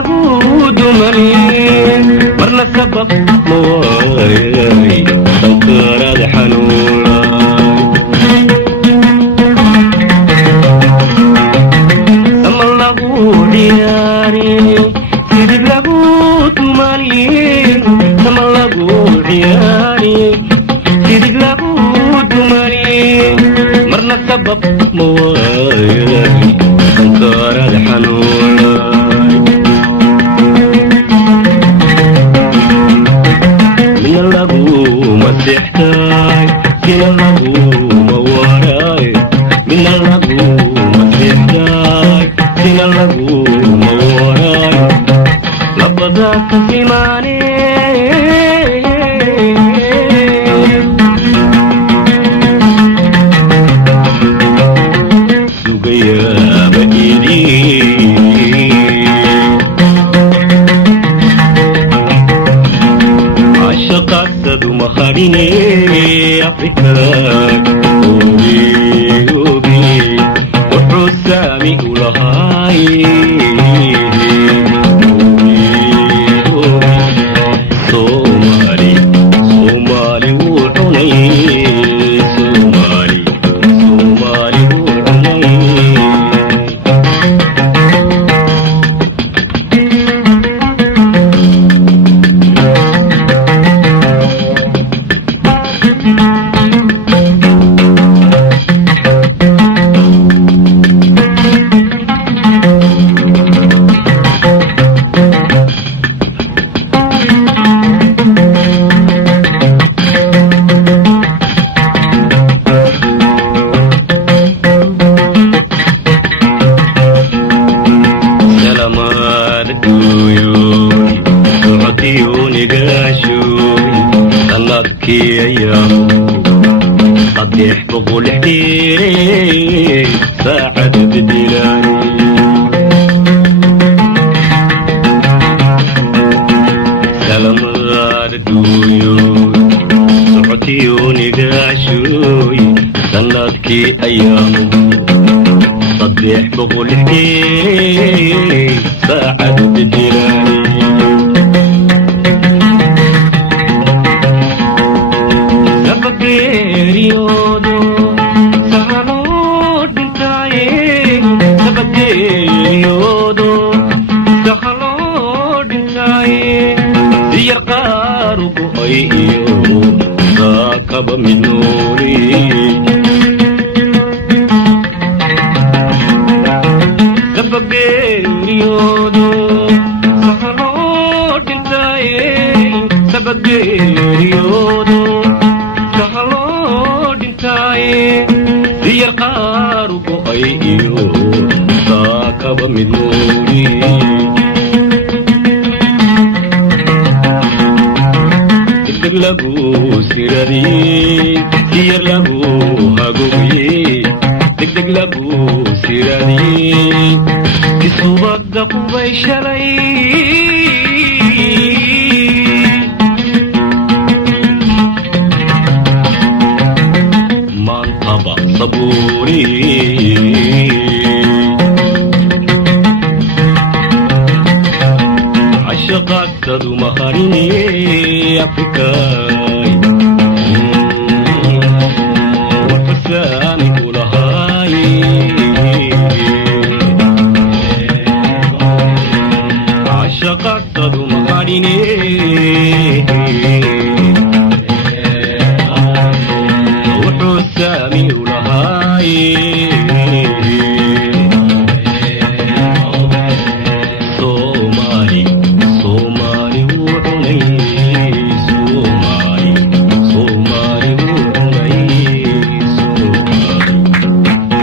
lagu dumanin marna sabab mooyay sankarada xanuuna ama lagu dhiyaarin sidib lagu dumanin ama lagu dhiyaarin sidib lagu dumanin marna sabab mooyay sankarada xanuuna مسيحتاي كنا لغو مواراي من لغو مسيحتاي كنا لغو مواراي لبضاك سيماني سوقيا بإيدي مخاريني أفريكا أوبي وحسامي ولهاي صومالي صومالي وحني صومالي صومالي وحني صديح بقول حديري ساعد بدلاني سلام الديون سعتيوني قاشوي سندكي أيام صديح بقول حديري ساعد بدلاني Periodo sahalo dintaye sabagyodo sahalo dintaye diyar qaru boyo sakab minuri sabagyodo sahalo dintaye sabagyodo diyar qaru boyo sakab minuri deg lagu sirari diyar lagu hagoye deg lagu sirari kisubada qubay shalay صبوري عشقك تدو مخاريني أفريكاي